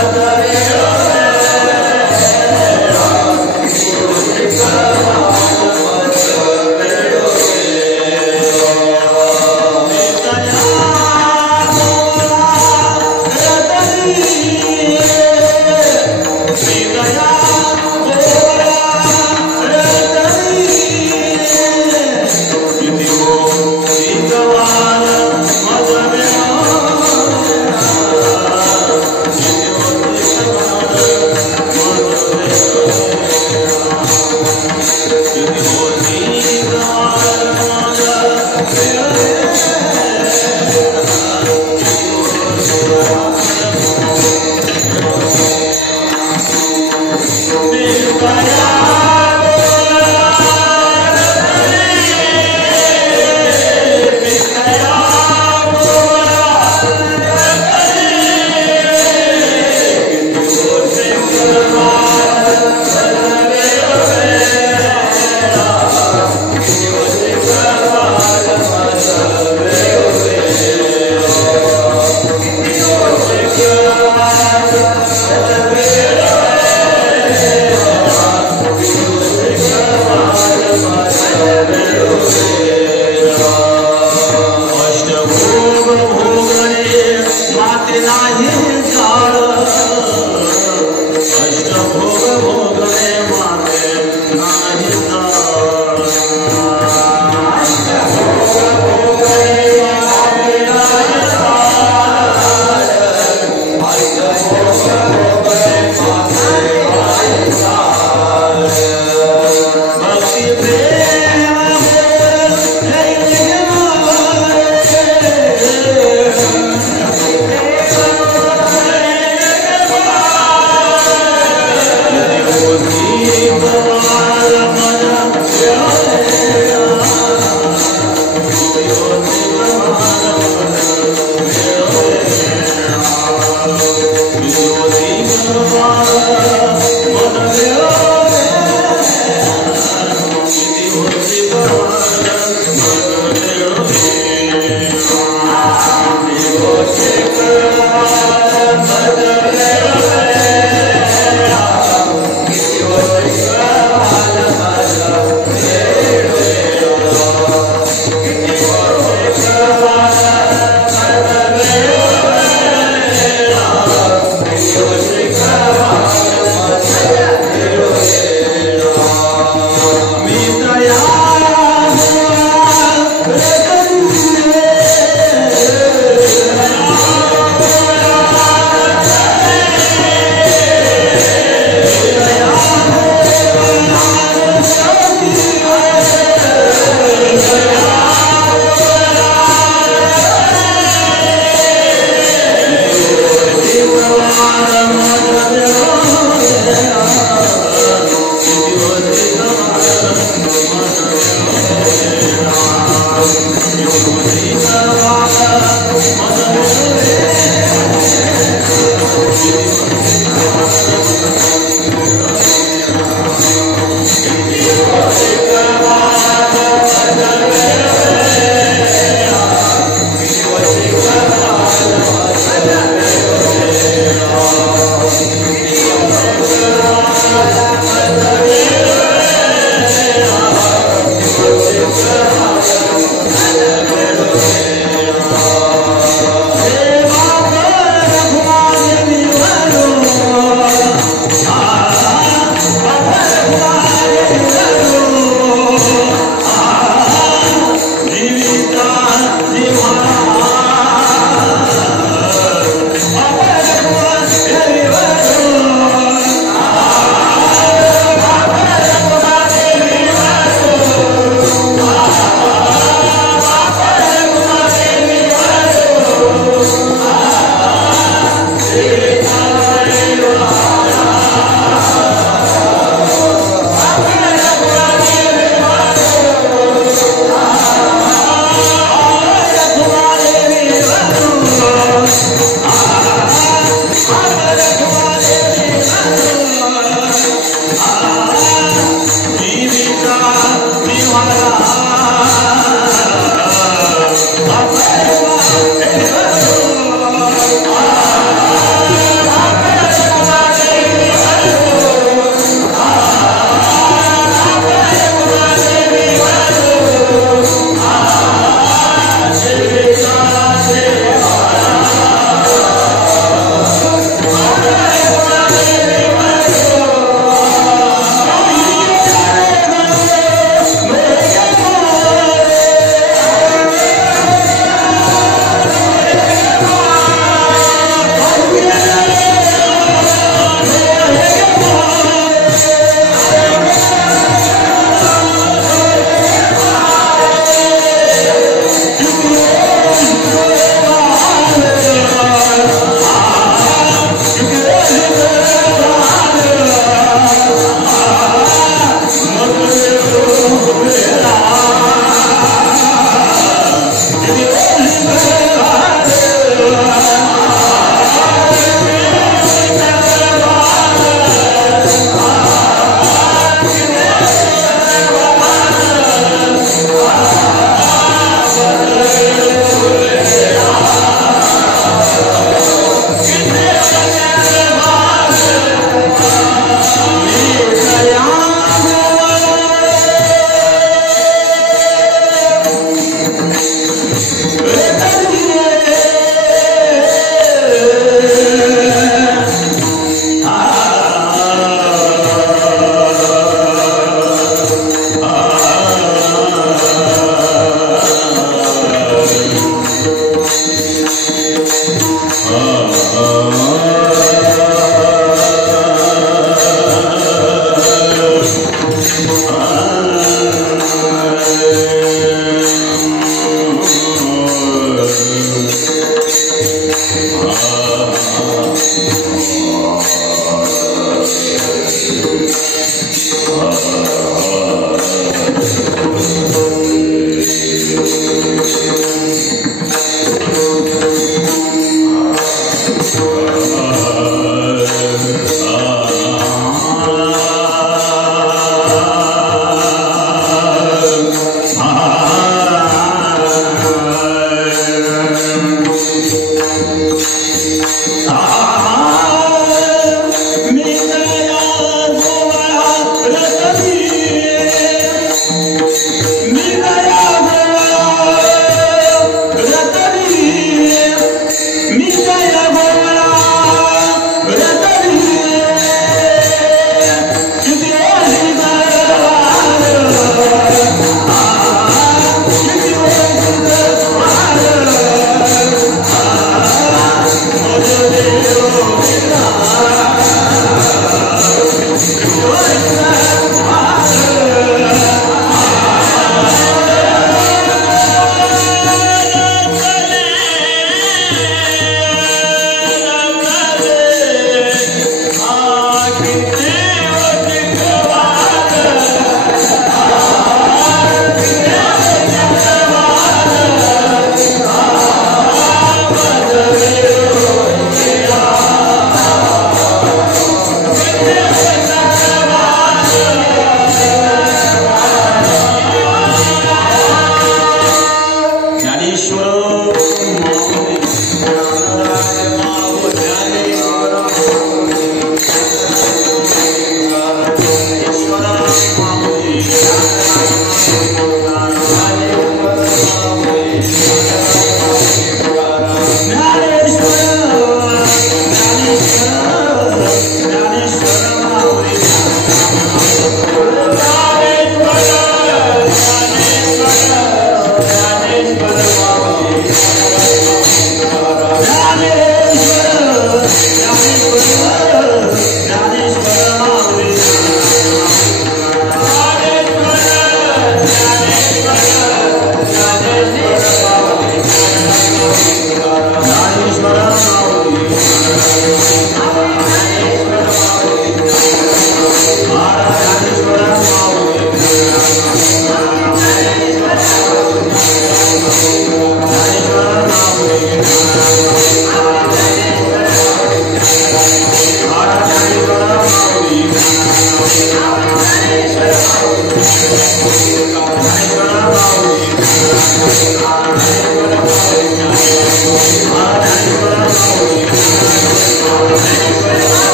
Hare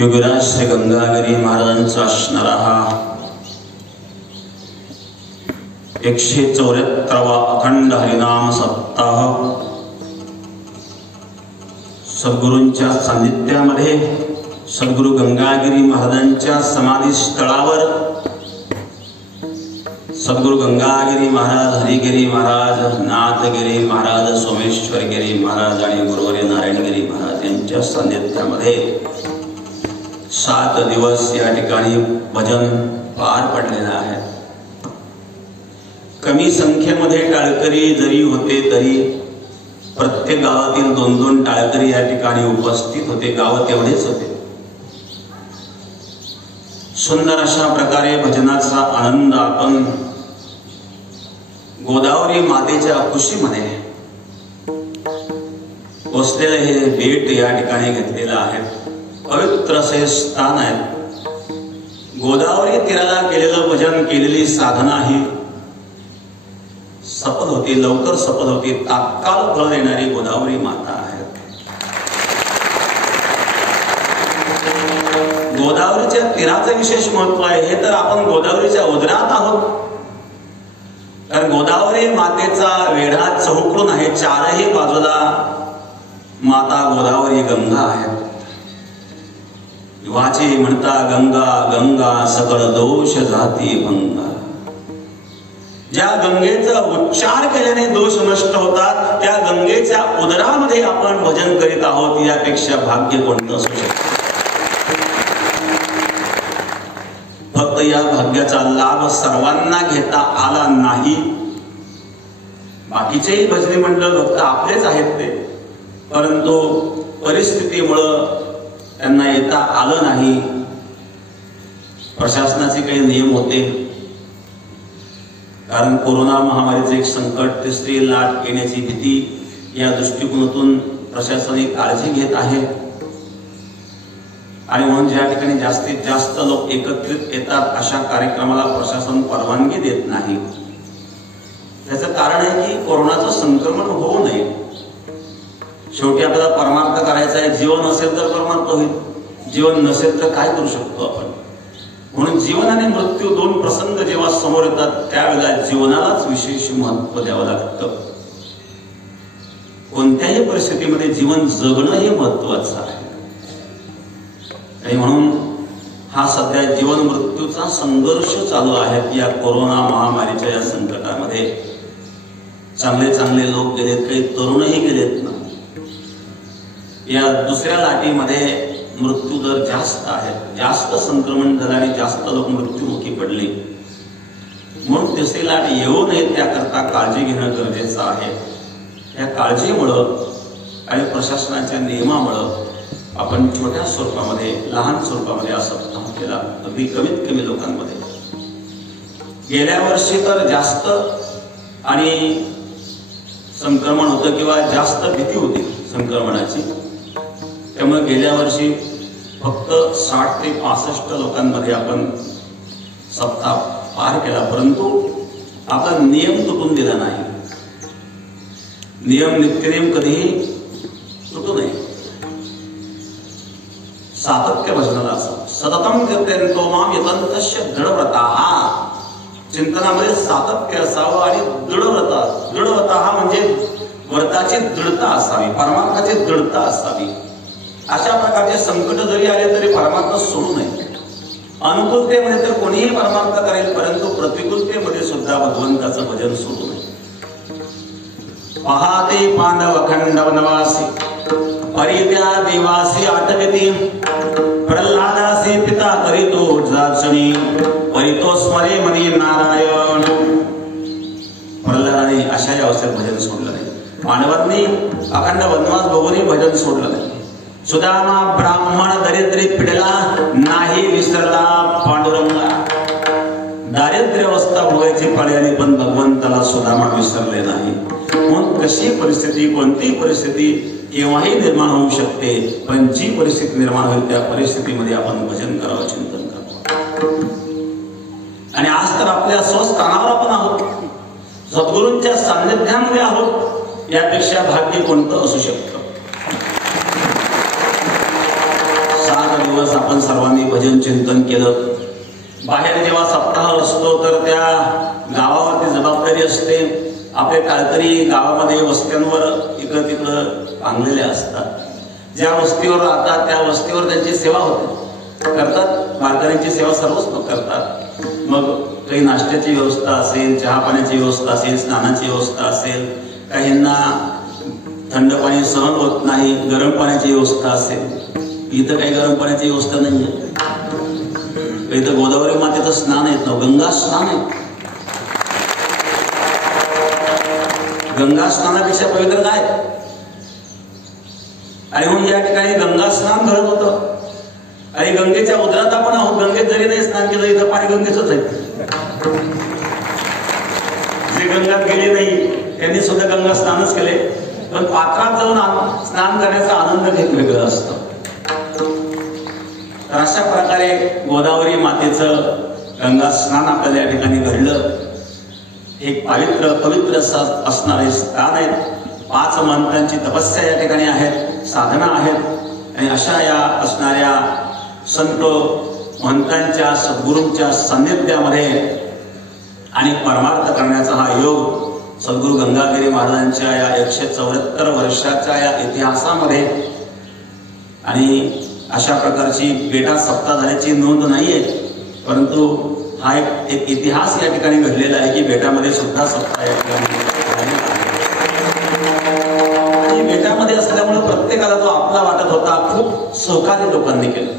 Yogiraj Shri Gangagiri महाराजांचा असणारा हा 174वा अखंड हरिनाम सप्ताह सद्गुरूंच्या सान्निध्यामध्ये सद्गुरू गंगागिरी महाराजांच्या समाधी स्थळावर सद्गुरू गंगागिरी महाराज, हरिगिरी महाराज, नाथगिरी महाराज, सोमेश्वरगिरी महाराज आणि गुरुवर्य नारायणगिरी महाराज यांच्या सान्निध्यामध्ये 7 दिवस या ठिकाणी भजन पार पडलेलं आहे। कमी संख्येमध्ये टाळकरी जरी होते तरी प्रत्येक गावातील 2-2 टाळकरी या ठिकाणी उपस्थित होते। गाव तेवढेच होते। सुंदर अशा प्रकारे भजनाचा आनंद आपण गोदावरी मातेच्या कुशीमध्ये बसलेले हे बेट या ठिकाणी घेतलेलं आहे। पवित्र असे स्थान आहे। गोदावरी तीराला केलेलं भजन, केलेली साधना ही सफल होती, लवकर सफल होती। तात्काळ फळ देणारी गोदावरी माता आहे। गोदावरीच्या तीराचं विशेष महत्व आहे हे तर आपण गोदावरीच्या उदरात आहोत, कारण गोदावरी मातेचा वेढा चौकडून आहे। चारही बाजूला माता गोदावरी गंगा आहे। वाचे म्हणता गंगा गंगा सकळ दोष जाती भंगा। ज्या गंगेचा उच्चार केल्याने दोष नष्ट होतात त्या गंगेच्या उदरामध्ये आपण भजन करीत आहोत, यापेक्षा भाग्य कोणतं असू शकतं। फक्त या भाग्याचा लाभ सर्वांना घेता आला नाही। बाकीचेही भजनी मंडळ फक्त आपलेच आहेत ते, परंतु परिस्थितीमुळे त्यांना येता आलं नाही। प्रशासनाचे काही नियम होते, कारण कोरोना महामारीचे एक संकट, तिसरी लाट येण्याची भीती या दृष्टिकोनातून प्रशासन काळजी घेत आहे। आणि म्हणून ज्या ठिकाणी जास्तीत जास्त लोक एकत्रित येतात अशा कार्यक्रमाला प्रशासन परवानगी देत नाही। त्याचं कारण आहे की कोरोनाचं संक्रमण होऊ नये। शेवटी आपल्याला परमार्थ करायचा आहे। जीवन असेल तर परमार्थ होईल, जीवन नसेल तर काय करू शकतो आपण। म्हणून जीवन आणि मृत्यू 2 प्रसंग जेव्हा समोर येतात त्यावेळेला जीवनालाच विशेष महत्व द्यावं लागतं। कोणत्याही परिस्थितीमध्ये जीवन जगणं हे महत्वाचं आहे। आणि म्हणून हा सध्या जीवन मृत्यूचा संघर्ष चालू आहे। या कोरोना महामारीच्या या संकटामध्ये चांगले चांगले लोक गेलेत, काही तरुणही गेलेत ना। या दुसऱ्या लाटेमध्ये मृत्यू दर जास्त आहे, जास्त संक्रमण झालं आणि जास्त लोक मृत्युमुखी पडले। म्हणून तिसरी लाट येऊ नये त्याकरता काळजी घेणं गरजेचं आहे। या काळजीमुळं आणि प्रशासनाच्या नियमामुळं आपण छोट्या स्वरूपामध्ये, लहान स्वरूपामध्ये हा सप्ताह केला, अगदी कमीत कमी लोकांमध्ये। गेल्या वर्षी तर जास्त आणि संक्रमण होतं किंवा जास्त भीती होती संक्रमणाची, त्यामुळे गेल्या वर्षी फक्त 60 ते 65 लोकांमध्ये आपण सप्ताह पार केला। परंतु आपण नियम तुटून दिला नाही। नियम, नित्यनेम कधीही तुटू नये। सातत्य भजनाला असं सततम कीर्तयन्तो मां यतन्तस्य दृढव्रताः। चिंतनामध्ये सातत्य असावं आणि दृढव्रता म्हणजे व्रताची दृढता असावी, परमार्थाची दृढता असावी। अशा प्रकारचे संकट जरी आले तरी परमार्थ सोडू नये। अनुकूलतेमध्ये तर कोणीही परमार्थ करेल, परंतु प्रतिकूलतेमध्ये सुद्धा भगवंताचं भजन सोडू नये। पहाते पांडव अखंड वनवासी, परित्या देवासी आटविती, प्रल्हादासी पिता करीतो जाचणी, परितो स्मरे मनी नारायण। प्रल्हादाने अशा अवस्थेत भजन सोडलं नाही। पांडवांनी अखंड वनवास भोगूनही भजन सोडलं नाही। सुदामा ब्राह्मण दरिद्री पिडला, नाही विसरला पांडुरंगा। दारिद्र्य अवस्था भोगायची पाळी आली पण भगवंताला सुदामा विसरले नाही। म्हणून कशी परिस्थिती, कोणतीही परिस्थिती केव्हाही निर्माण होऊ शकते, पण जी परिस्थिती निर्माण होईल त्या परिस्थितीमध्ये आपण भजन करावं, चिंतन करावं। आणि आज तर आपल्या स्वस्थानावर आपण आहोत, सद्गुरूंच्या सान्निध्यामध्ये आहोत, यापेक्षा भाग्य कोणतं असू शकतं। 7 दिवस आपण आपण सर्वांनी भजन चिंतन केलं. बाहेर जेव्हा सप्ताह असतो तर त्या गावावरती जबाबदारी असते. आपले टाळकरी गावामध्ये वस्त्यांवर इकडं तिकडं बांधलेले असतात. ज्या वस्तीवर राहतात त्या वस्तीवर त्यांची सेवा होते, करतात. वारकऱ्यांची सेवा सर्वच लोक करतात. मग काही नाश्त्याची व्यवस्था असेल, चहा पाण्याची व्यवस्था असेल, स्नानाची व्यवस्था असेल, काहींना थंड पाणी सहन होत नाही, गरम पाण्याची व्यवस्था असेल. इथं काही गरम पाण्याची व्यवस्था नाही आहे. इथं गोदावरी मातेचं स्नान आहे ना, गंगा स्नान आहे. गंगा स्नानापेक्षा पवित्र काय? आणि म्हणून या ठिकाणी गंगा स्नान घडत होतं. आणि गंगेच्या उदरात आपण आहोत. गंगेत जरी नाही स्नान केलं, इथं पाणी गंगेचंच आहे. जे गंगात गेले नाही त्यांनी सुद्धा गंगा स्नानच केले. पण पात्रात जाऊन स्नान करण्याचा आनंद एक वेगळं असतं. तर अशा प्रकारे गोदावरी मातेचं गंगा स्नान आपल्याला या ठिकाणी घडलं. एक पवित्र असणारे स्थान आहेत. 5 मंत्रांची तपस्या या ठिकाणी आहेत, साधना आहेत. आणि अशा या असणाऱ्या संत महंतांच्या सद्गुरूंच्या सान्निध्यामध्ये आणि परमार्थ करण्याचा हा योग सद्गुरू गंगागिरी महाराजांच्या या 174 वर्षाच्या या इतिहासामध्ये. आणि अशा प्रकारची बेटा सप्ताह झाल्याची नोंद नाहीये, परंतु हा एक इतिहास या ठिकाणी घडलेला आहे की बेटामध्ये सुद्धा सप्ताह या ठिकाणी. आणि बेटामध्ये असल्यामुळे प्रत्येकाला तो आपला वाटत होता. खूप सहकार्य लोकांनी केलं,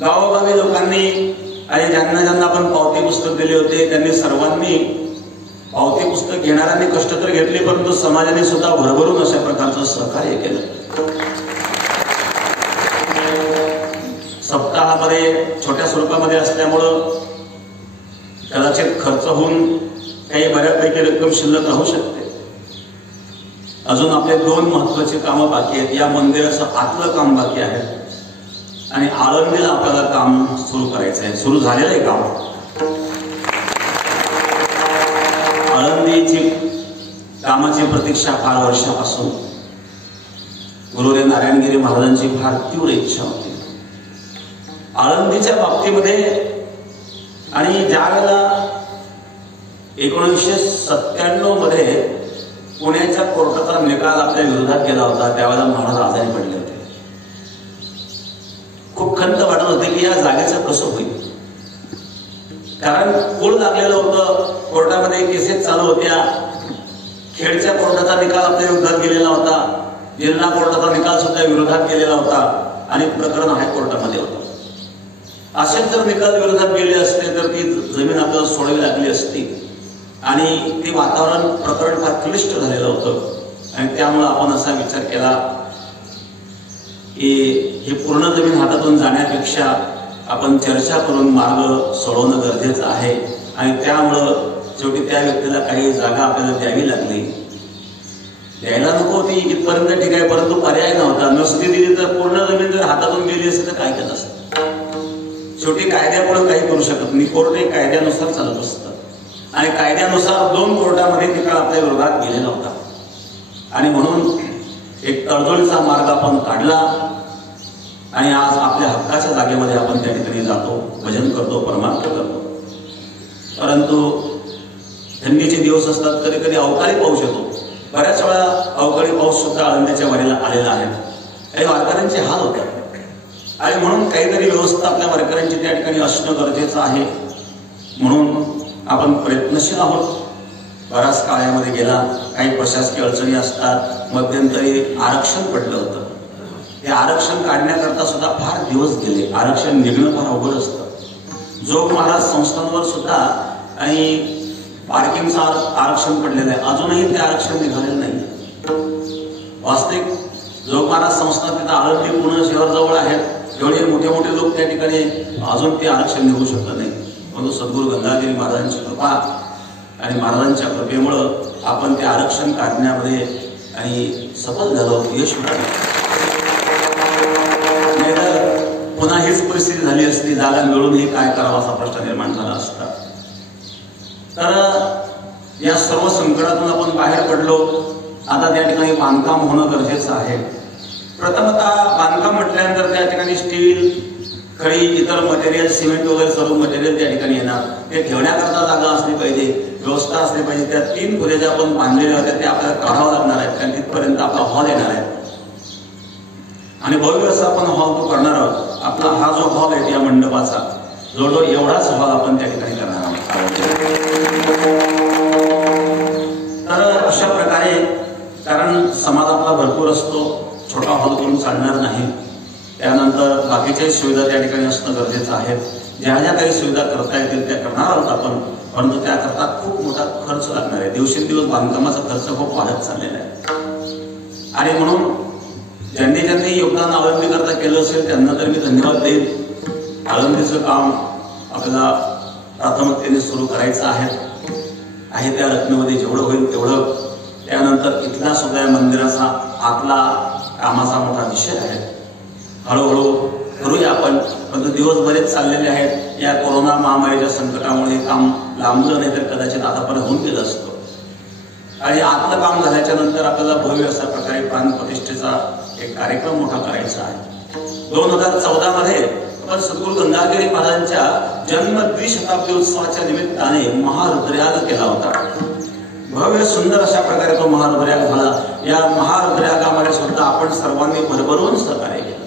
गावोगावी लोकांनी. आणि ज्यांना ज्यांना आपण पावती पुस्तक दिले होते त्यांनी सर्वांनी पावती पुस्तक घेणाऱ्यांनी कष्ट तर घेतले, परंतु समाजाने सुद्धा भरभरून अशा प्रकारचं सहकार्य केलं. सप्ताहामध्ये छोट्या स्वरूपामध्ये असल्यामुळं कदाचित खर्च होऊन काही बऱ्यापैकी रक्कम शिल्लक राहू शकते. अजून आपले 2 महत्वाची कामं बाकी आहेत. या मंदिराचं आतलं काम बाकी आहे आणि आळंदीला आपल्याला काम सुरू करायचं आहे. सुरू झालेलं आहे काम. आळंदीची कामाची प्रतीक्षा फार वर्षापासून गुरुदेव नारायणगिरी महाराजांची फार तीव्र इच्छा होती. आळंदीच्या बाबतीमध्ये आणि ज्या वेळेला 1997 मध्ये पुण्याच्या कोर्टाचा निकाल आपल्या विरोधात केला होता त्यावेळेला महाराज आजारी पडले होते. खूप खंत वाटत होते की या जागेचं कसं होईल, कारण पूल लागलेलं होतं. कोर्टामध्ये केसेस चालू होत्या. खेडच्या कोर्टाचा निकाल आपल्या विरोधात गेलेला होता, जिल्हा कोर्टाचा निकाल सुद्धा विरोधात गेलेला होता आणि प्रकरण हायकोर्टामध्ये होतं. असेच जर निकाल विरोधात गेले असते तर ती जमीन आपल्याला सोडावी लागली असती आणि ते वातावरण प्रकरण फार क्लिष्ट झालेलं होतं. आणि त्यामुळे आपण असा विचार केला की हे पूर्ण जमीन हातातून जाण्यापेक्षा आपण चर्चा करून मार्ग सोडवणं गरजेचं आहे. आणि त्यामुळं शेवटी त्या व्यक्तीला काही जागा आपल्याला द्यावी लागली. द्यायला नको होती इथपर्यंत ठीक आहे, परंतु पर्याय नव्हता. नसती दिली तर पूर्ण जमीन जर हातातून गेली असते तर काय केलं असतं. शेवटी कायद्यापुढे काही करू शकत नाही. कोर्ट हे कायद्यानुसार चालत असतं आणि कायद्यानुसार 2 कोर्टामध्ये निकाल आपल्या विरोधात गेलेला होता. आणि म्हणून एक तडजोडीचा मार्ग आपण काढला आणि आज आपल्या हक्काच्या जागेमध्ये आपण त्या ठिकाणी जातो, भजन करतो, परमार्थ करतो. परंतु थंडीचे दिवस असतात, कधी कधी अवकाळी पाऊस येतो. बऱ्याच वेळा अवकाळी पाऊस सुद्धा आळंदीच्या वारीला आलेला आहे. काही वारकऱ्यांचे हाल होतात आणि म्हणून काहीतरी व्यवस्था आपल्या वारकऱ्यांची त्या ठिकाणी असणं गरजेचं आहे. म्हणून आपण प्रयत्नशील आहोत. बराच काळामध्ये गेला, काही प्रशासकीय अडचणी असतात. मध्यंतरी आरक्षण पडलं होतं, हे आरक्षण काढण्याकरता सुद्धा फार दिवस गेले. आरक्षण निघणं फार अवघड असतं. जोग महाराज संस्थांवर सुद्धा आणि पार्किंगचं आरक्षण पडलेलं आहे. अजूनही ते आरक्षण निघालेलं नाही. वास्तविक जोग महाराज संस्था तिथं आळंदी पुणे शहर जवळ आहेत. एवढे मोठे मोठे लोक त्या ठिकाणी अजून ते आरक्षण निघू शकत नाही. म्हणून सद्गुरू गंगागिरी महाराजांची कृपा आणि महाराजांच्या कृपेमुळं आपण ते आरक्षण काढण्यामध्ये आणि सफल झालो, यश मिळालं. नाहीतर पुन्हा हीच परिस्थिती झाली असती, जागा मिळूनही काय करावा असा प्रश्न निर्माण झाला असता. तर या सर्व संकटातून आपण बाहेर पडलो. आता त्या ठिकाणी बांधकाम होणं गरजेचं आहे. प्रथमतः बांधकाम म्हटल्यानंतर त्या ठिकाणी स्टील, खडी, इतर मटेरियल, सिमेंट वगैरे सर्व मटेरियल त्या ठिकाणी येणार. ते ठेवण्याकरता जागा असली पाहिजे, व्यवस्था असली पाहिजे. त्या 3 खोल्या ज्या आपण बांधलेल्या होत्या त्या आपल्याला काढावं लागणार आहेत, कारण तिथपर्यंत आपला हॉल येणार आहे. आणि भव्य असा आपण हॉल तो करणार आहोत. आपला हा जो हॉल आहे या मंडपाचा जवळजवळ एवढाच हॉल आपण त्या ठिकाणी करणार आहोत. तर अशा प्रकारे, कारण समाज आपला भरपूर असतो, छोटा हॉल करून चालणार नाही. त्यानंतर बाकीच्याही सुविधा त्या ठिकाणी असणं गरजेचं आहे. ज्या ज्या काही सुविधा करता येतील त्या करणार आहोत आपण, परंतु त्याकरता खूप मोठा खर्च लागणार आहे. दिवसेंदिवस बांधकामाचा खर्च खूप वाढत चाललेला आहे. आणि म्हणून ज्यांनी ज्यांनी योगदान आळंदी करता केलं असेल त्यांना तर मी धन्यवाद देईन. आळंदीचं काम आपल्याला प्राथमिकतेने सुरू करायचं आहे त्या रकमेमध्ये जेवढं होईल तेवढं. त्यानंतर इथला सुद्धा मंदिराचा आतला कामाचा मोठा विषय आहे. हळूहळू करूया आपण, परंतु दिवस बरेच चाललेले आहेत. या कोरोना महामारीच्या संकटामुळे काम लांबलं, नाही तर कदाचित आतापर्यंत होऊन गेलं असतं. आणि आतलं काम झाल्याच्या नंतर आपल्याला भव्य अशा प्रकारे प्राणप्रतिष्ठेचा एक कार्यक्रम मोठा करायचा आहे. 2014 मध्ये आपण सद्गुरू गंगागिरी महाराजांच्या जन्म द्विशताब्दी उत्सवाच्या निमित्ताने महारुद्रयाग केला होता. भव्य सुंदर अशा प्रकारे तो महारुद्रयाग झाला. या महारुद्रयागामध्ये सुद्धा आपण सर्वांनी भरभरून सहकार्य केलं.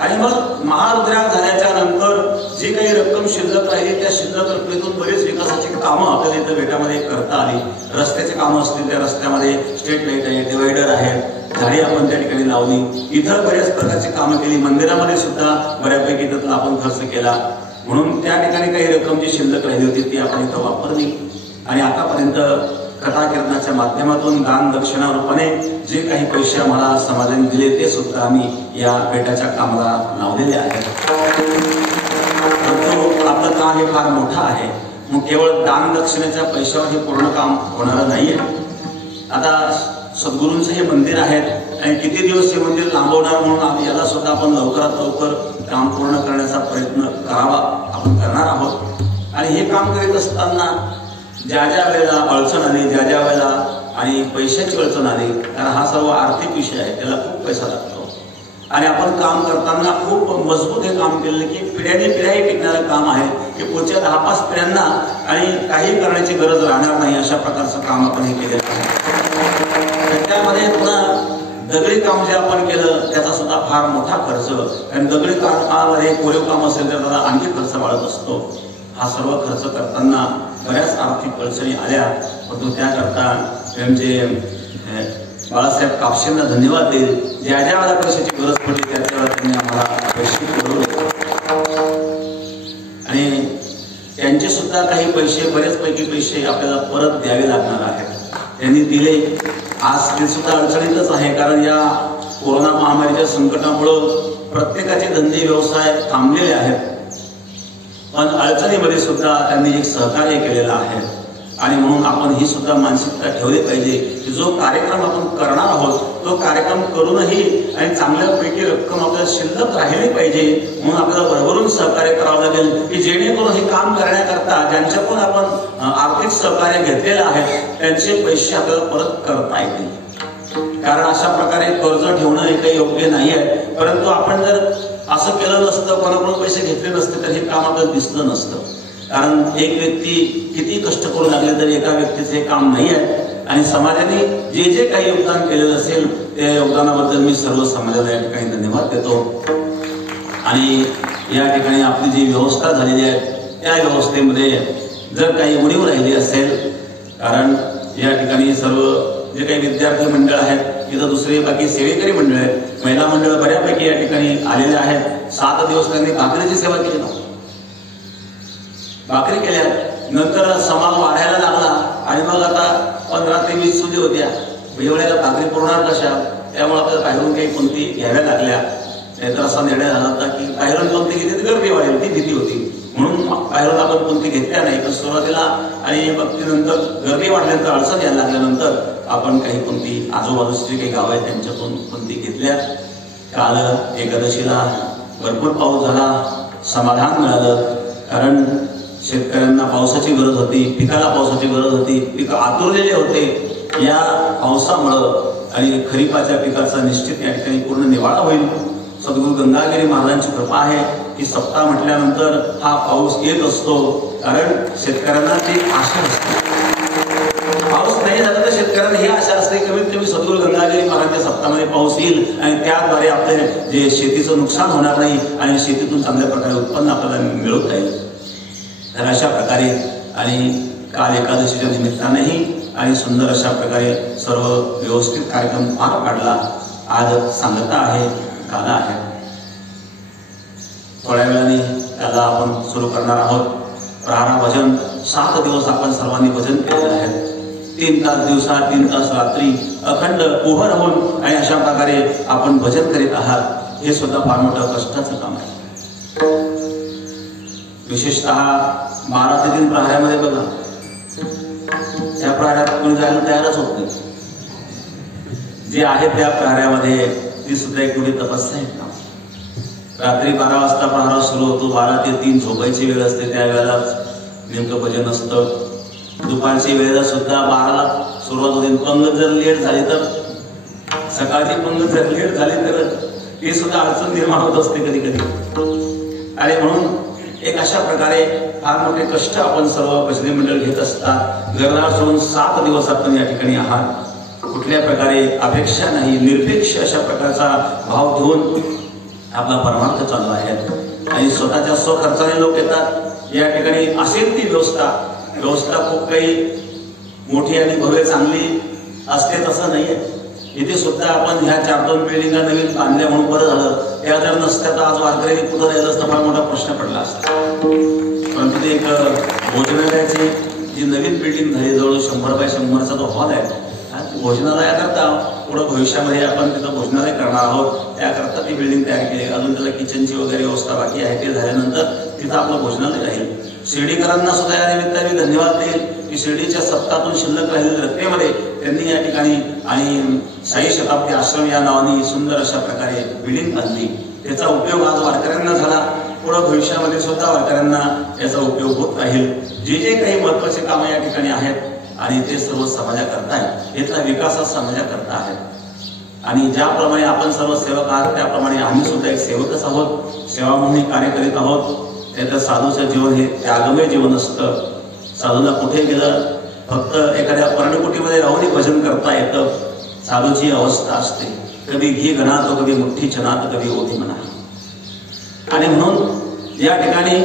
आणि मग महारुद्रयाग झाल्याच्या नंतर जी काही रक्कम शिल्लक राहिली त्या शिल्लक रकमेतून बरेच विकासाची कामं आपल्याला इथं बेटामध्ये करता आली. रस्त्याचे कामं असतील, त्या रस्त्यामध्ये स्ट्रीट लाईट आहे, डिवायडर आहे, झाडी आपण त्या ठिकाणी लावली. इथं बऱ्याच प्रकारची कामं केली. मंदिरामध्ये सुद्धा बऱ्यापैकी त्यातला आपण खर्च केला. म्हणून त्या ठिकाणी काही रक्कम जी शिल्लक राहिली होती ती आपण इथं वापरली. आणि आतापर्यंत कथा कीर्तनाच्या माध्यमातून दान दक्षिणा रूपाने जे काही पैसे आम्हाला समाजाने दिले ते सुद्धा आम्ही या बेटाच्या कामाला लावलेले आहेत. परंतु आपलं काम हे फार मोठं आहे. मग केवळ दान दक्षिणेच्या पैशावर हे पूर्ण काम होणार नाहीये. आता सद्गुरूंचं हे मंदिर आहे आणि किती दिवस हे मंदिर लांबवणार, म्हणून याला सुद्धा आपण लवकरात लवकर काम पूर्ण करण्याचा प्रयत्न करावा आपण करणार आहोत. आणि हे काम करीत असताना ज्या ज्या वेळेला अडचण आली, ज्या ज्या वेळेला आणि पैशाची अडचण आली, कारण हा सर्व आर्थिक विषय आहे, त्याला खूप पैसा लागतो. आणि आपण काम करताना खूप मजबूत हे काम केलं की पिढ्याने पिढ्याही टिकणारं काम आहे की पुढच्या 10-5 पिढ्यांना आणि काही करण्याची गरज राहणार नाही अशा प्रकारचं काम आपण हे केलेलं आहे. त्याच्यामध्ये पुन्हा दगडी काम जे आपण केलं त्याचा सुद्धा फार मोठा खर्च, कारण दगडी कामामध्ये कोरीव काम असेल तर त्याला आणखी खर्च वाढत असतो. हा सर्व खर्च करताना बऱ्याच आर्थिक अडचणी आल्या, परंतु त्याकरता आमचे बाळासाहेब कापसेंना धन्यवाद देईल. ज्या ज्या वेळेला पैशाची गरज पडली त्याच्या वेळेला त्यांनी आम्हाला पैसे पुरवले. आणि त्यांचे सुद्धा काही पैसे, बरेच पैकी पैसे आपल्याला परत द्यावे लागणार आहेत. त्यांनी दिले. आज ते सुद्धा अडचणीतच आहे, कारण या कोरोना महामारीच्या संकटामुळं प्रत्येकाचे धंदे व्यवसाय थांबलेले आहेत. पण अडचणीमध्ये सुद्धा त्यांनी एक सहकार्य केलेलं आहे. आणि म्हणून आपण ही सुद्धा मानसिकता ठेवली पाहिजे की जो कार्यक्रम आपण करणार आहोत तो कार्यक्रम करूनही आणि चांगल्यापैकी रक्कम आपल्याला शिल्लक राहिली पाहिजे, म्हणून आपल्याला भरभरून सहकार्य करावं लागेल की जेणेकरून हे काम करण्याकरता ज्यांच्याकडून आपण आर्थिक सहकार्य घेतलेलं आहे त्यांचे पैसे आपल्याला परत करता येतील. कारण अशा प्रकारे कर्ज ठेवणं हे काही योग्य नाही आहे. परंतु आपण जर असं केलं नसतं, कोणाकडून पैसे घेतले नसते तर हे काम आपल्याला दिसलं नसतं. कारण एक व्यक्ती किती कष्ट करू लागले तरी एका व्यक्तीचं हे काम नाही आहे. आणि समाजाने जे जे काही योगदान केलेलं असेल त्या योगदानाबद्दल मी सर्व समाजाला या ठिकाणी धन्यवाद देतो. आणि या ठिकाणी आपली जी व्यवस्था झालेली आहे त्या व्यवस्थेमध्ये जर काही उणीव राहिली असेल, कारण या ठिकाणी सर्व जे काही विद्यार्थी मंडळ आहेत, इथं दुसरे बाकी सेवेकरी मंडळ आहेत, महिला मंडळ बऱ्यापैकी या ठिकाणी आलेले आहेत. 7 दिवस त्यांनी भाकरीची सेवा केली ना, भाकरी केल्या. नंतर समाज वाढायला लागला आणि मग आता 15 ते 20 सुधी होत्या. एवढ्याला भाकरी पुरणार कशा, त्यामुळे आपल्याला बाहेरून काही पंक्ती घ्याव्या लागल्या. नाहीतर असा निर्णय झाला होता की बाहेरून पंक्ती घेतली तर गर्दी वाढेल, ती भीती होती, म्हणून बाहेरून आपण पंक्ती घेतल्या नाही. पण सुरुवातीला आणि भक्तीनंतर गर्दी वाढल्यानंतर अडचण यायला लागल्यानंतर आपण काही पंक्ती आजूबाजूची काही गाव आहेत त्यांच्याकडून पंक्ती घेतल्या. काल एकादशीला भरपूर पाऊस झाला, समाधान मिळालं, कारण शेतकऱ्यांना पावसाची गरज होती, पिकाला पावसाची गरज होती, पिकं आतुरलेले होते. या पावसामुळं आणि खरीपाच्या पिकाचा निश्चित या ठिकाणी पूर्ण निवाळा होईल. सद्गुरू गंगागिरी महाराजांची कृपा आहे की सप्ताह म्हटल्यानंतर हा पाऊस येत असतो. कारण शेतकऱ्यांना ती आशा असते. पाऊस नाही झाला तर शेतकऱ्यांना ही आशा असते कमीत कमी सद्गुरू गंगागिरी महाराजांच्या सप्ताहामध्ये पाऊस येईल आणि त्याद्वारे आपले जे शेतीचं नुकसान होणार नाही आणि शेतीतून चांगल्या प्रकारे उत्पन्न आपल्याला मिळवता येईल. तर अशा प्रकारे आणि काल एकादशीच्या निमित्तानेही आणि सुंदर अशा प्रकारे सर्व व्यवस्थित कार्यक्रम पार पाडला. आज सांगता आहे, काला आहे. थोड्या वेळाने त्याला आपण सुरू करणार आहोत. प्रहारा भजन 7 दिवस आपण सर्वांनी भजन केलेलं आहे. 3 तास दिवसा 3 तास रात्री अखंड उभं राहून आणि अशा प्रकारे आपण भजन करीत आहात. हे सुद्धा फार मोठं कष्टाचं काम आहे. विशेषतः 12 ते 3 प्रहारामध्ये बघा, त्या प्रहारात कोणी जायला तयारच होत नाही. जे आहे त्या प्रहारामध्ये ती सुद्धा एक मोठी तपस्या आहे. रात्री 12 वाजता प्रहार सुरू होतो. 12 ते 3 झोपायची वेळ असते. त्या वेळेला नेमकं भजन असतं. दुपारची वेळेला सुद्धा 12ला सुरुवात होते. पंगत जर लेट झाली तर, सकाळची पंगत जर लेट झाली तर ती सुद्धा अडचण निर्माण होत असते कधी कधी. आणि म्हणून एक अशा प्रकारे फार मोठे कष्ट आपण सर्व भजनी मंडळ घेत असतात. घरदार सोडून 7 दिवस आपण या ठिकाणी आहात. कुठल्या प्रकारे अपेक्षा नाही, निरपेक्ष अशा प्रकारचा भाव घेऊन आपला परमार्थ चालू आहे. आणि स्वतःच्या स्वखर्चाने लोक येतात. या ठिकाणी असेल ती व्यवस्था खूप काही मोठी आणि भव्य चांगली असते तसं नाहीये. इथे सुद्धा आपण ह्या 4-2 बिल्डिंगा नवीन बांधल्या म्हणून बरं झालं. त्या जर नसत्या तर आज वारकरी कुठं राहिलं असतं फार मोठा प्रश्न पडला असता. परंतु ते एक भोजनालयाची जी नवीन बिल्डिंग झाली, जवळ 100 बाय 100चा जो हॉल आहे, भोजनालयाकरता पुढं भविष्यामध्ये आपण तिथं भोजनालय करणार आहोत. त्याकरता ती बिल्डिंग तयार केली. अजून त्याला किचनची वगैरे व्यवस्था बाकी आहे. ते झाल्यानंतर तिथं आपलं भोजनालय राहील. शिर्डीकरांना सुद्धा या निमित्ताने धन्यवाद देईल की शिर्डीच्या सप्ताहातून शिल्लक राहिलेल्या रकमेमध्ये त्यांनी या ठिकाणी आणि साई शताब्दी आश्रम या नावाने सुंदर अशा प्रकारे बिल्डिंग बांधली. त्याचा उपयोग आज वारकऱ्यांना झाला. पुढे भविष्यामध्ये सुद्धा वारकऱ्यांना याचा उपयोग होत राहील. जे जे काही महत्वाचे कामं या ठिकाणी आहेत आणि ते सर्व समाजाकरता आहे. याचा विकास समाजाकरता आहे. आणि ज्याप्रमाणे आपण सर्व सेवक आहात त्याप्रमाणे आम्ही सुद्धा एक सेवकच आहोत. सेवा म्हणून कार्य करीत आहोत. त्याचं साधूचं जीवन हे त्यागमय जीवन असतं. साधूला कुठे गेलं फक्त एखाद्या पर्णकुटीमध्ये राहूनही भजन करता येतं. साधूची अवस्था असते. कधी घी गणा तो कधी मुठ्ठी चना तर कधी ओधी म्हणा. आणि म्हणून या ठिकाणी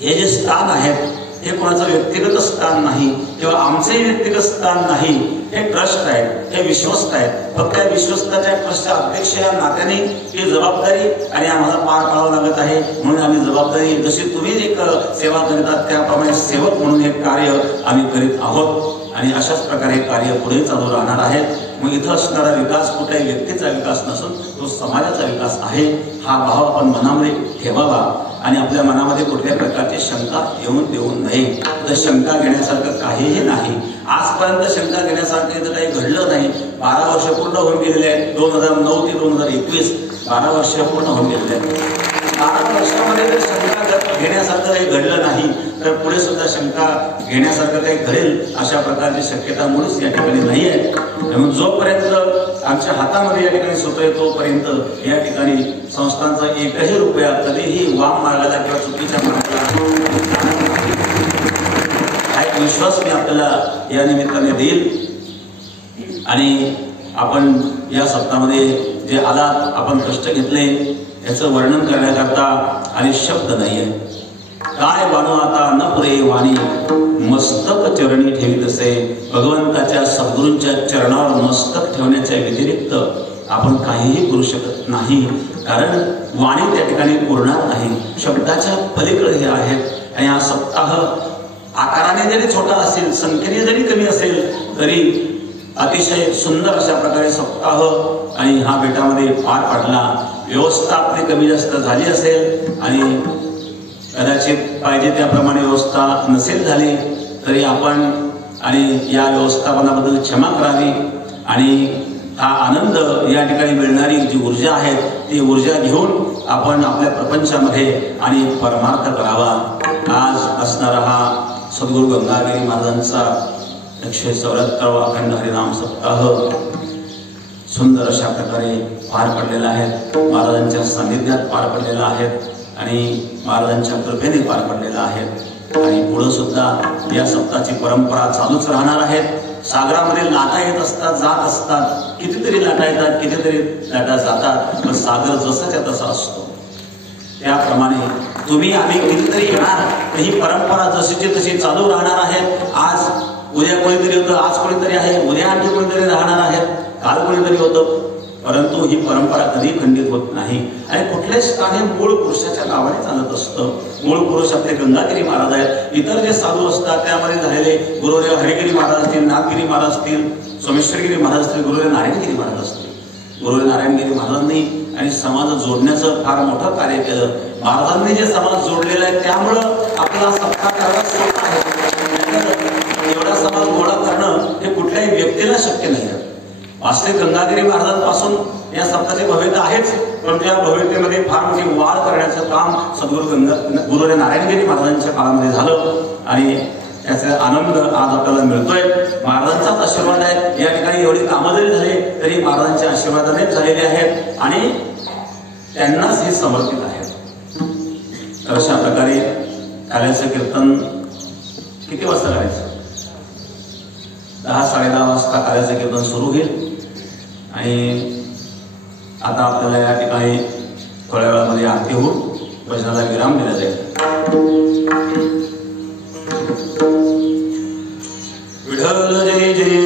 हे जे स्थान आहेत हे कोणाचं व्यक्तिगत स्थान नाही किंवा आमचंही व्यक्तिगत स्थान नाही. हे ट्रस्ट आहे, हे विश्वस्त आहे. फक्त या विश्वस्ताच्या ट्रस्टच्या अध्यक्ष या नात्याने ही जबाबदारी आणि आम्हाला पार पाडावं लागत आहे. म्हणून आम्ही जबाबदारी जशी तुम्ही एक सेवा करीतात त्याप्रमाणे सेवक म्हणून हे कार्य आम्ही करीत आहोत. आणि अशाच प्रकारे कार्य पुढे चालू राहणार आहे. मग इथं असणारा विकास कुठल्याही व्यक्तीचा विकास नसून तो समाजाचा विकास आहे. हा भाव आपण मनामध्ये ठेवावा आणि आपल्या मनामध्ये कुठल्या प्रकारची शंका येऊन देऊ नये. तर शंका घेण्यासारखं काहीही नाही. आजपर्यंत शंका घेण्यासारखं इथं काही घडलं नाही. 12 वर्ष पूर्ण होऊन गेलेले आहेत. 2009 ते 2021 12 वर्ष पूर्ण होऊन गेलेले आहेत. 12 वर्षामध्ये जर शंका घेण्यासारखं काही घडलं नाही तर पुढे सुद्धा शंका घेण्यासारखं काही घडेल अशा प्रकारची शक्यता मुळीच या ठिकाणी नाही आहे. म्हणून जोपर्यंत आमच्या हातामध्ये या ठिकाणी सूत्र आहे तोपर्यंत या ठिकाणी संस्थांचा एकही रुपया कधीही वाम मार्गाला किंवा चुकीच्या मार्गाला हा एक विश्वास मी आपल्याला या निमित्ताने देईल. आणि आपण या सप्ताहामध्ये जे आलात आपण कष्ट घेतले याचं वर्णन करण्याकरता आणि शब्द नाहीये. काय वाणू आता न पुरे वाणी मस्तक चरणी ठेवीत असे. भगवंताच्या सद्गुरूंच्या चरणावर मस्तक ठेवण्याच्या व्यतिरिक्त आपण काहीही करू शकत नाही. कारण वाणी त्या ठिकाणी पूर्णार नाही. शब्दाच्या पलीकडे हे आहेत. आणि हा सप्ताह आकाराने जरी छोटा असेल, संख्येने जरी कमी असेल तरी अतिशय सुंदर अशा प्रकारे सप्ताह आणि हा बेटामध्ये पार पडला. व्यवस्था आपली कमी जास्त झाली असेल आणि कदाचित पाहिजे त्याप्रमाणे व्यवस्था नसेल झाली तरी आपण आणि या व्यवस्थापनाबद्दल क्षमा करावी. आणि हा आनंद या ठिकाणी मिळणारी जी ऊर्जा आहे ती ऊर्जा घेऊन आपण आपल्या प्रपंचामध्ये आणि परमार्थ करावा. आज असणारा हा सद्गुरू गंगागिरी महाराजांचा 174 अखंड हरिनाम सप्ताह सुंदर अशा प्रकारे पार पडलेला आहे, महाराजांच्या सानिध्यात पार पडलेला आहे आणि महाराजांच्या कृपेने पार पडलेला आहे आणि पुढे सुद्धा या सप्ताहाची परंपरा चालूच राहणार आहे। सागरामध्ये लाटा येत असतात, जात असतात, कितीतरी लाटा येतात, कितीतरी लाटा जातात, पण सागर जसाच्या तसा असतो। त्याप्रमाणे तुम्ही आम्ही कितीतरी येणार, ही परंपरा जशीची तशी चालू राहणार आहे। आज उद्या कोणीतरी होतं, आज कोणीतरी आहे, उद्या आणखी कोणीतरी राहणार आहे, काल कोणीतरी होतं, परंतु ही परंपरा कधी खंडित होत नाही आणि कुठलेच कार्य मूळ पुरुषाच्या नावाने चालत असतं। मूळ पुरुष आपले गंगागिरी महाराज आहेत, इतर जे साधू असतात त्यामध्ये झालेले गुरुदेव हरिगिरी महाराज असतील, नागगिरी महाराज असतील, सोमेश्वरगिरी महाराज असतील, गुरुदेव नारायणगिरी महाराज असतील। गुरुदेव नारायणगिरी महाराजांनी आणि समाज जोडण्याचं फार मोठं कार्य केलं। महाराजांनी जे समाज जोडलेला आहे त्यामुळं आपला सत्ता करायला सोपा आहे। एवढा समाज गोळा करणं हे कुठल्याही व्यक्तीला शक्य नाही। वास्तविक गंगागिरी महाराजांपासून या सप्ताहाची भव्यता आहेच, पण त्या भव्यतेमध्ये फार मोठी वाढ करण्याचं काम सद्गुरू गुरुदेव नारायणगिरी महाराजांच्या काळामध्ये झालं आणि त्याचा आनंद आज आपल्याला मिळतोय। महाराजांचाच आशीर्वाद आहे। या ठिकाणी एवढी कामं जरी झाली तरी महाराजांच्या आशीर्वादानेच झालेले आहेत आणि त्यांनाच हे समर्पित आहेत। तर अशा प्रकारे काल्याचं कीर्तन किती वाजता करायचं? 10-10:30 वाजता काल्याचं कीर्तन सुरू होईल आणि आता आपल्याला या ठिकाणी थोड्या वेळामध्ये आरती होऊन भजनाला विराम दिला जाईल। विठ्ठल जय जय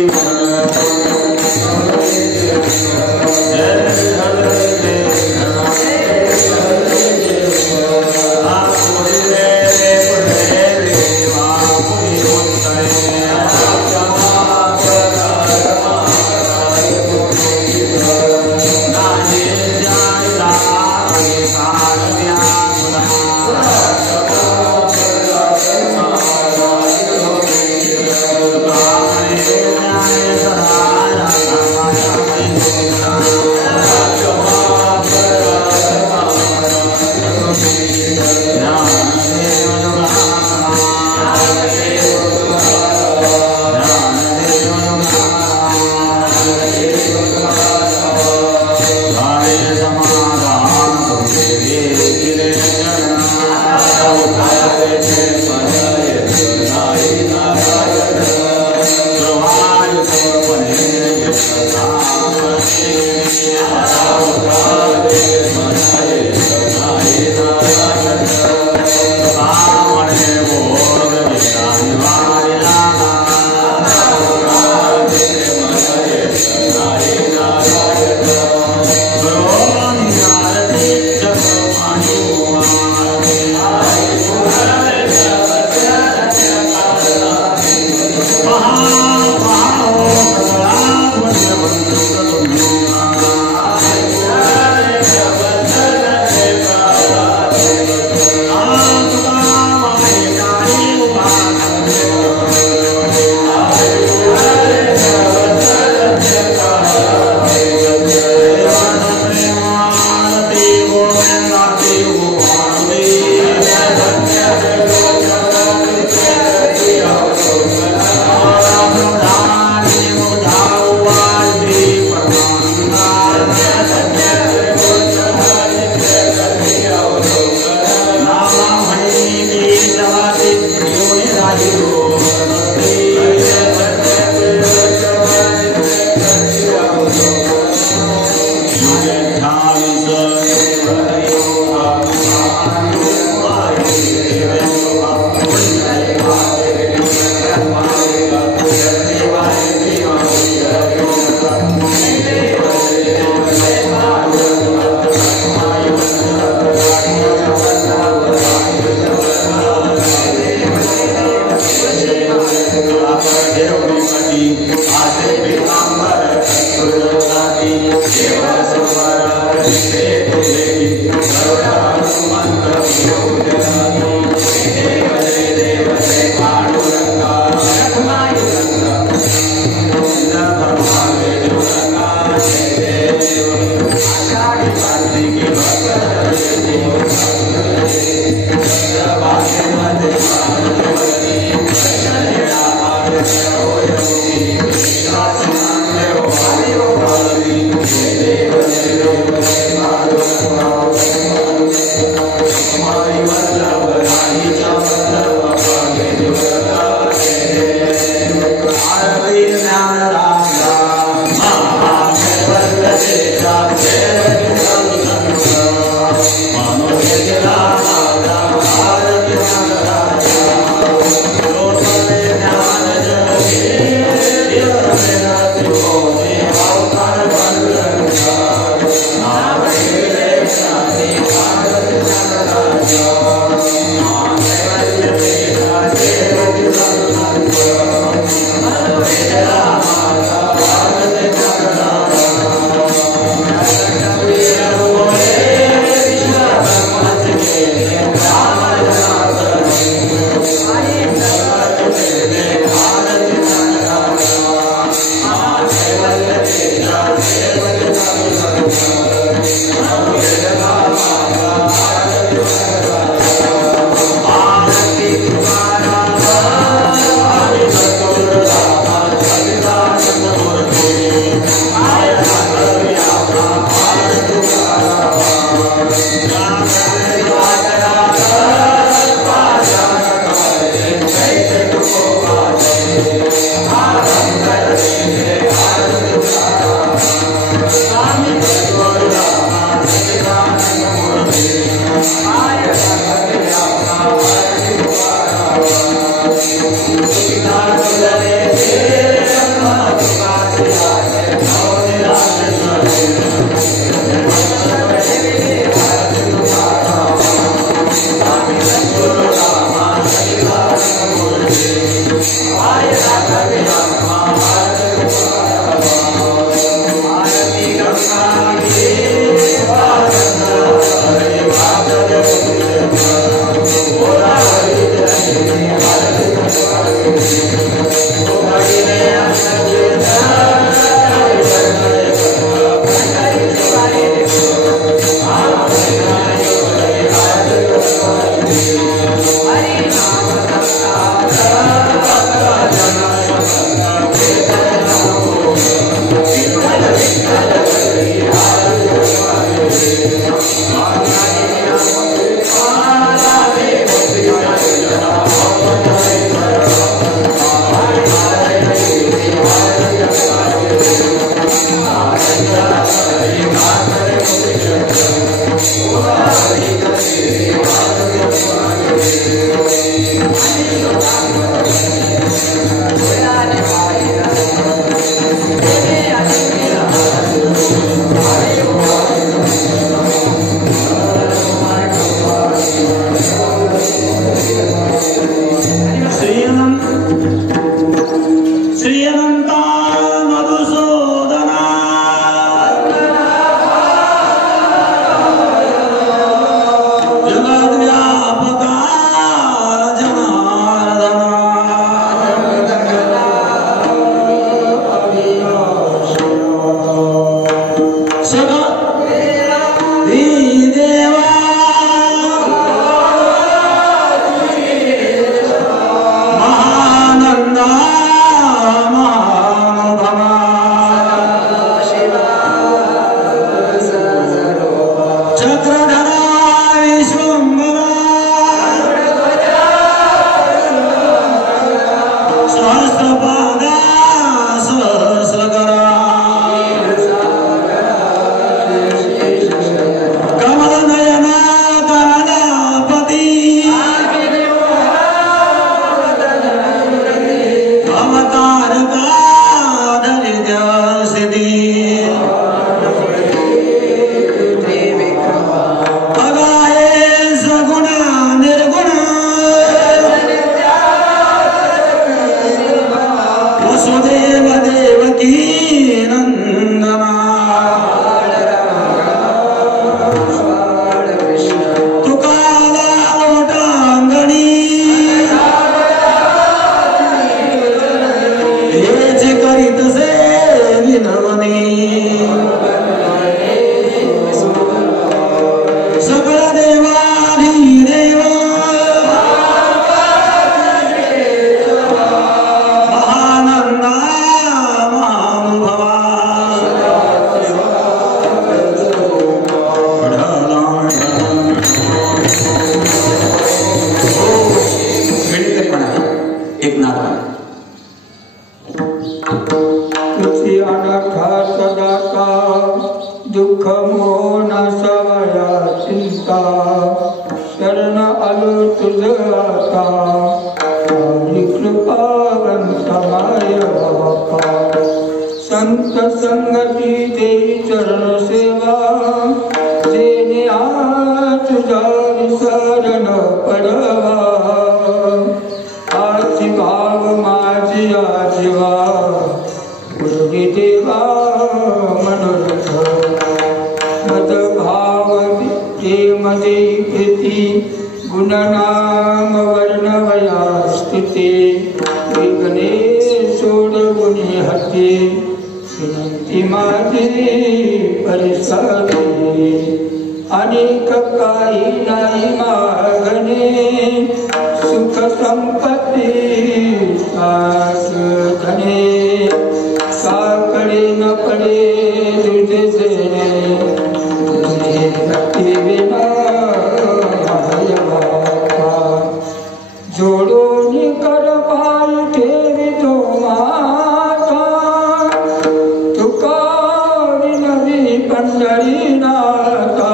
पंढरीनाथा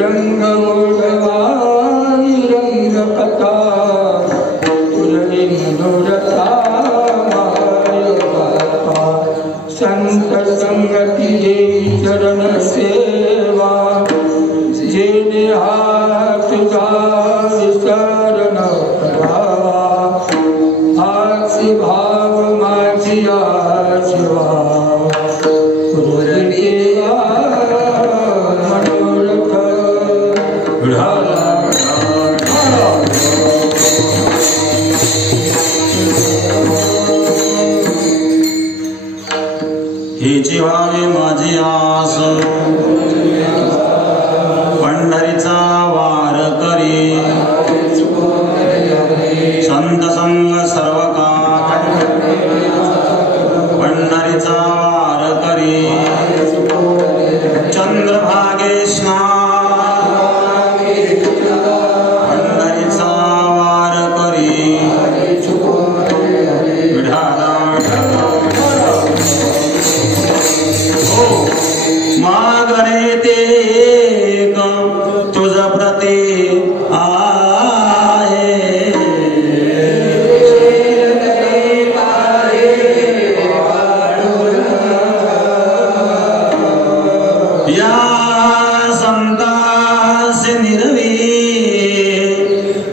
रंग तुझी व्हावी माझी आस पंढरीचा वार करी संत संग सर्व काम पंढरीचा वार करी चंद्रभागे स्नान पंढरीचा वार करी मागणे ते तुझ प्रती आहे या संतास निरवी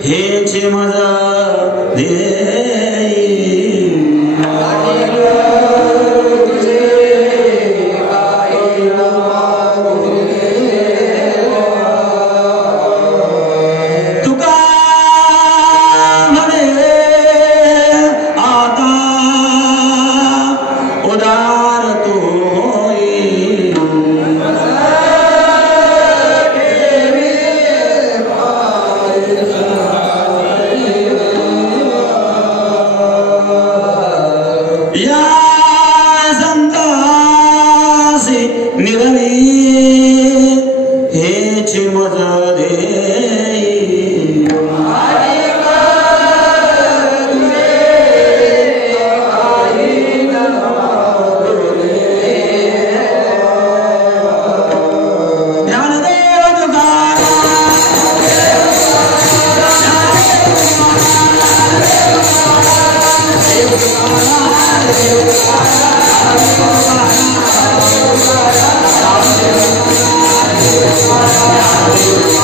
हेच मज उदार तू या संतासी निरवी हेच मज Hallelujah.